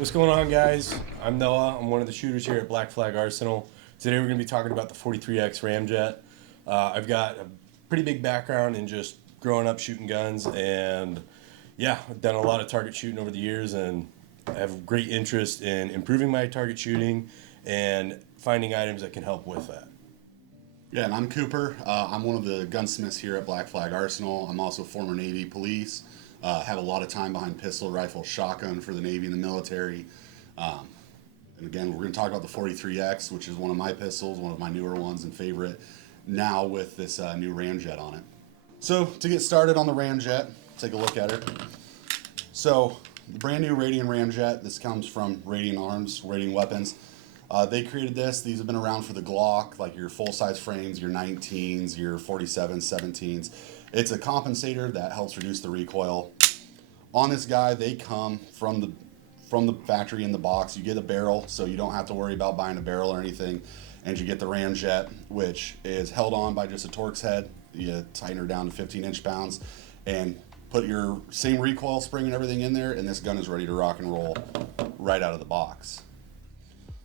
What's going on, guys? I'm Noah. I'm one of the shooters here at Black Flag Arsenal. Today we're going to be talking about the 43X RAMJET. I've got a pretty big background in just growing up shooting guns, and yeah, I've done a lot of target shooting over the years, and I have great interest in improving my target shooting and finding items that can help with that. Yeah, and I'm Cooper. I'm one of the gunsmiths here at Black Flag Arsenal. I'm also former Navy police. Have a lot of time behind pistol, rifle, shotgun for the Navy and the military. And again, we're going to talk about the 43X, which is one of my pistols, one of my newer ones and favorite, now with this new RAMJET on it. So to get started on the RAMJET, take a look at it. So the brand new Radian RAMJET, this comes from Radian Arms, Radian Weapons. They created this. These have been around for the Glock, like your full-size frames, your 19s, your 47s, 17s. It's a compensator that helps reduce the recoil. On this guy, they come from the factory in the box. You get a barrel, so you don't have to worry about buying a barrel or anything. And you get the RAMJET, which is held on by just a Torx head. You tighten her down to 15 inch-pounds and put your same recoil spring and everything in there, and this gun is ready to rock and roll right out of the box.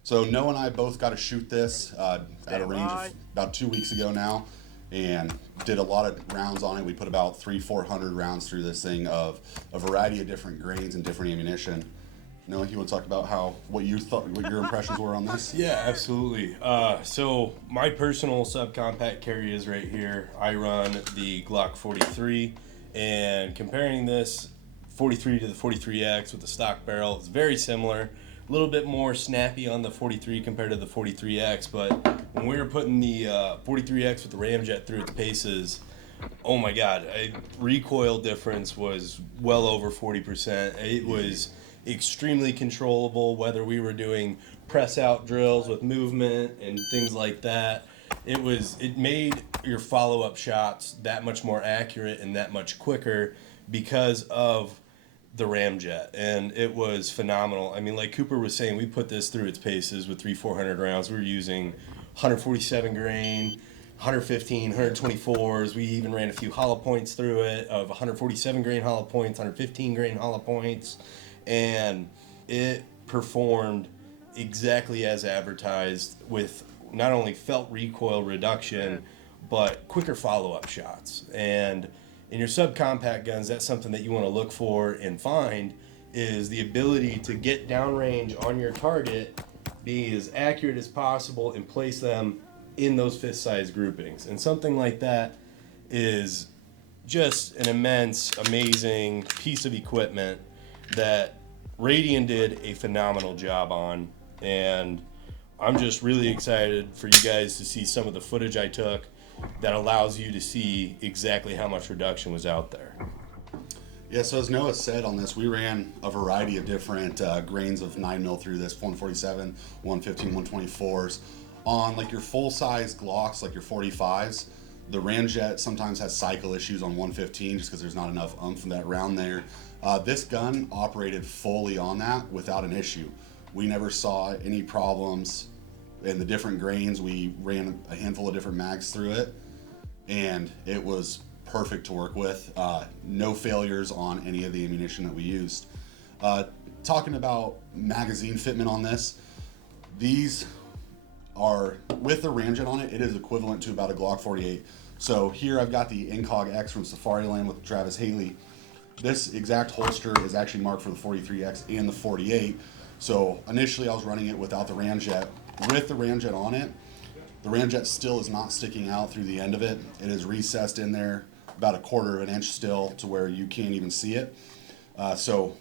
So Noah and I both got to shoot this at a range of about 2 weeks ago now, and did a lot of rounds on it. We put about 300-400 rounds through this thing of a variety of different grains and different ammunition. Noah, you want to talk about what you thought, what your impressions were on this? Yeah, absolutely. So my personal subcompact carry is right here. I run the Glock 43, and comparing this 43 to the 43X with the stock barrel, it's very similar. A little bit more snappy on the 43 compared to the 43X, but when we were putting the 43X with the RAMJET through its paces, oh my God, recoil difference was well over 40%. It was extremely controllable, whether we were doing press out drills with movement and things like that. It made your follow-up shots that much more accurate and that much quicker because of the RAMJET, and it was phenomenal. I mean, like Cooper was saying, we put this through its paces with 300-400 rounds. We were using 147 grain, 115, 124s. We even ran a few hollow points through it of 147 grain hollow points, 115 grain hollow points, and it performed exactly as advertised, with not only felt recoil reduction, but quicker follow-up shots. And in your subcompact guns, that's something that you want to look for and find, is the ability to get downrange on your target, be as accurate as possible, and place them in those fist size groupings. And something like that is just an immense, amazing piece of equipment that Radian did a phenomenal job on. And I'm just really excited for you guys to see some of the footage I took that allows you to see exactly how much reduction was out there. Yeah, so as Noah said on this, we ran a variety of different grains of 9mm through this, 147, 115, 124s. On like your full-size Glocks, like your 45s, the RAMJET sometimes has cycle issues on 115 just because there's not enough oomph in that round there. This gun operated fully on that without an issue. We never saw any problems in the different grains. We ran a handful of different mags through it, and it was perfect to work with. No failures on any of the ammunition that we used. Talking about magazine fitment on this, these are, with the RAMJET on it, it is equivalent to about a Glock 48. So here I've got the Incog X from Safariland with Travis Haley. This exact holster is actually marked for the 43X and the 48. So initially I was running it without the RAMJET. With the RAMJET on it, the RAMJET still is not sticking out through the end of it. It is recessed in there about 1/4 of an inch still to where you can't even see it. So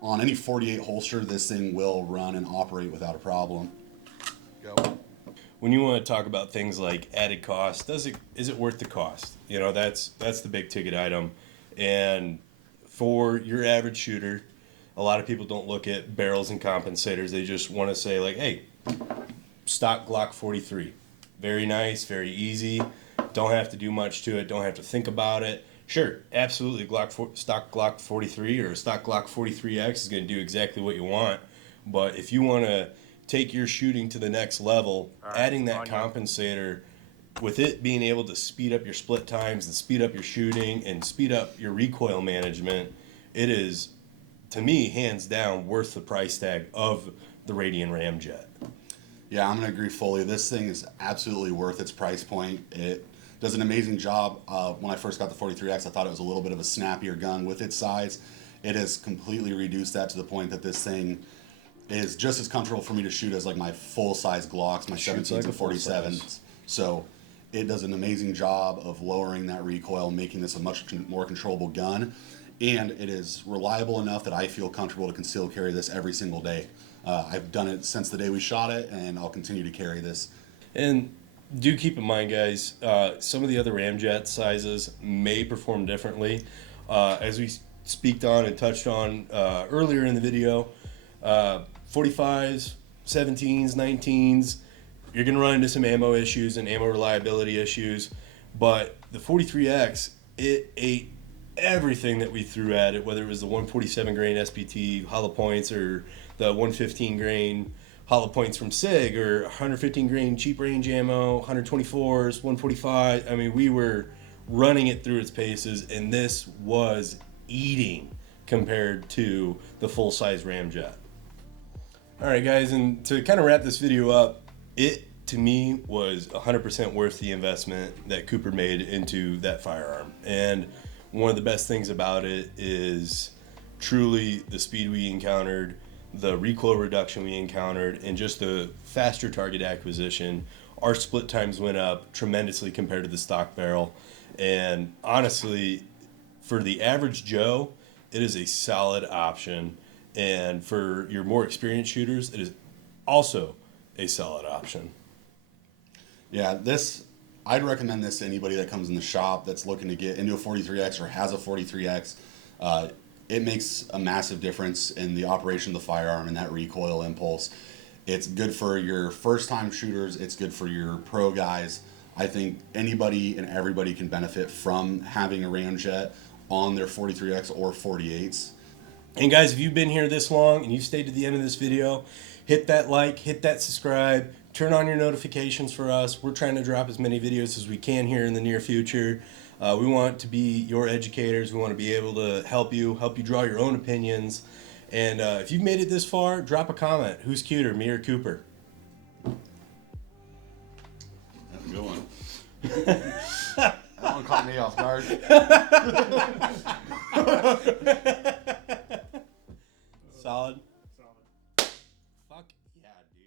on any 48 holster, this thing will run and operate without a problem. Go. When you want to talk about things like added cost, is it worth the cost? You know, that's the big ticket item. And for your average shooter, a lot of people don't look at barrels and compensators. They just want to say, like, hey, stock Glock 43. Very nice, very easy. Don't have to do much to it. Don't have to think about it. Sure, absolutely, stock Glock 43 or a stock Glock 43X is going to do exactly what you want. But if you want to take your shooting to the next level, adding that compensator, with it being able to speed up your split times and speed up your shooting and speed up your recoil management, it is to me, hands down, worth the price tag of the Radian RAMJET. Yeah, I'm going to agree fully. This thing is absolutely worth its price point. It does an amazing job. When I first got the 43X, I thought it was a little bit of a snappier gun with its size. It has completely reduced that to the point that this thing is just as comfortable for me to shoot as like my full-size Glocks, my 17s and 47s. So it does an amazing job of lowering that recoil, making this a much more controllable gun. And it is reliable enough that I feel comfortable to conceal carry this every single day. I've done it since the day we shot it, and I'll continue to carry this. And do keep in mind, guys, some of the other Ramjet sizes may perform differently. As we speaked on and touched on earlier in the video, 45s, 17s, 19s, you're going to run into some ammo issues and ammo reliability issues. But the 43X, it ate everything that we threw at it, whether it was the 147 grain SPT hollow points or the 115 grain hollow points from SIG, or 115 grain cheap range ammo, 124s, 145. I mean, we were running it through its paces, and this was eating compared to the full-size Ramjet. All right, guys, and to kind of wrap this video up, it, to me, was 100% worth the investment that Cooper made into that firearm. And one of the best things about it is truly the speed we encountered, the recoil reduction we encountered, and just the faster target acquisition. Our split times went up tremendously compared to the stock barrel. And honestly, for the average Joe, it is a solid option. And for your more experienced shooters, it is also a solid option. Yeah, I'd recommend this to anybody that comes in the shop that's looking to get into a 43X or has a 43X. It makes a massive difference in the operation of the firearm and that recoil impulse. It's good for your first-time shooters. It's good for your pro guys. I think anybody and everybody can benefit from having a Ramjet on their 43X or 48s. And guys, if you've been here this long and you've stayed to the end of this video, hit that like, hit that subscribe, turn on your notifications for us. We're trying to drop as many videos as we can here in the near future. We want to be your educators. We want to be able to help you draw your own opinions. And if you've made it this far, drop a comment. Who's cuter, me or Cooper? That's a good one. That one caught me off guard. Solid? Solid. Fuck yeah, dude.